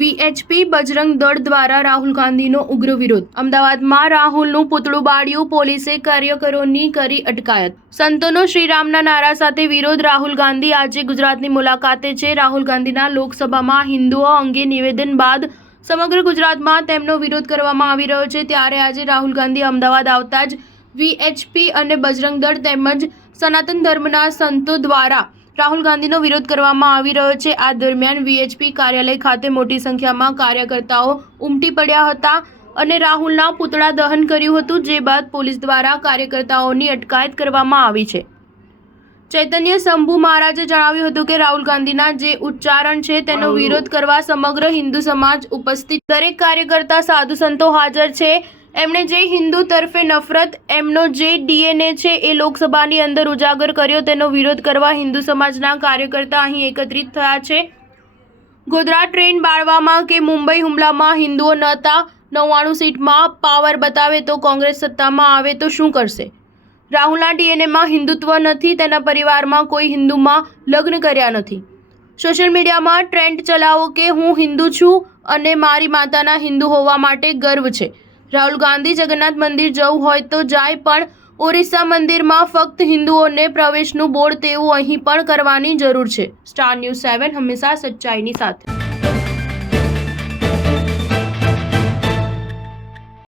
VHP Bajrang દળ દ્વારા રાહુલ ગાંધીનો ઉગ્ર વિરોધ. અમદાવાદમાં રાહુલનું પૂતળું બાળ્યું, પોલીસે કાર્યકરોની કરી અટકાયત. સંતોનો શ્રીરામના નારા સાથે વિરોધ. રાહુલ ગાંધી આજે ગુજરાતની મુલાકાતે છે. રાહુલ ગાંધીના લોકસભામાં હિન્દુઓ અંગે નિવેદન બાદ સમગ્ર ગુજરાતમાં તેમનો વિરોધ કરવામાં આવી રહ્યો છે. ત્યારે આજે રાહુલ ગાંધી અમદાવાદ આવતા જ વીએચપી અને બજરંગ દળ તેમજ સનાતન ધર્મના સંતો દ્વારા રાહુલ ગાંધીનો વિરોધ કરવામાં આવી રહ્યો છે. આ દરમિયાન વીએચપી કાર્યાલય ખાતે મોટી સંખ્યામાં કાર્યકર્તાઓ ઉમટી પડ્યા હતા અને રાહુલના પૂતળા દહન કર્યું હતું, જે બાદ પોલીસ દ્વારા કાર્યકર્તાઓની અટકાયત કરવામાં આવી છે. ચૈતન્ય શંભુ મહારાજે જણાવ્યું હતું કે રાહુલ ગાંધીના જે ઉચ્ચારણ છે તેનો વિરોધ કરવા સમગ્ર હિન્દુ સમાજ ઉપસ્થિત. દરેક કાર્યકર્તા, સાધુ સંતો હાજર છે. એમણે જે હિન્દુ તરફે નફરત, એમનો જે ડીએનએ છે એ લોકસભાની અંદર ઉજાગર કર્યો, તેનો વિરોધ કરવા હિન્દુ સમાજના કાર્યકર્તા અહીં એકત્રિત થયા છે. ગોધરા ટ્રેન બાળવામાં કે મુંબઈ હુમલામાં હિન્દુઓ નહોતા. 99 સીટમાં પાવર બતાવે તો કોંગ્રેસ સત્તામાં આવે તો શું કરશે? રાહુલના ડીએનએમાં હિન્દુત્વ નથી. તેના પરિવારમાં કોઈ હિન્દુમાં લગ્ન કર્યા નથી. સોશિયલ મીડિયામાં ટ્રેન્ડ ચલાવો કે હું હિન્દુ છું અને મારી માતાના હિન્દુ હોવા માટે ગર્વ છે. રાહુલ ગાંધી જગન્નાથ મંદિર જવું હોય તો જાય, પણ ઓરિસ્સા મંદિરમાં ફક્ત હિન્દુઓને પ્રવેશનું બોર્ડ તેવું અહીં પણ કરવાની જરૂર છે. સ્ટાર ન્યૂઝ 7 હંમેશા સચ્ચાઈની સાથે.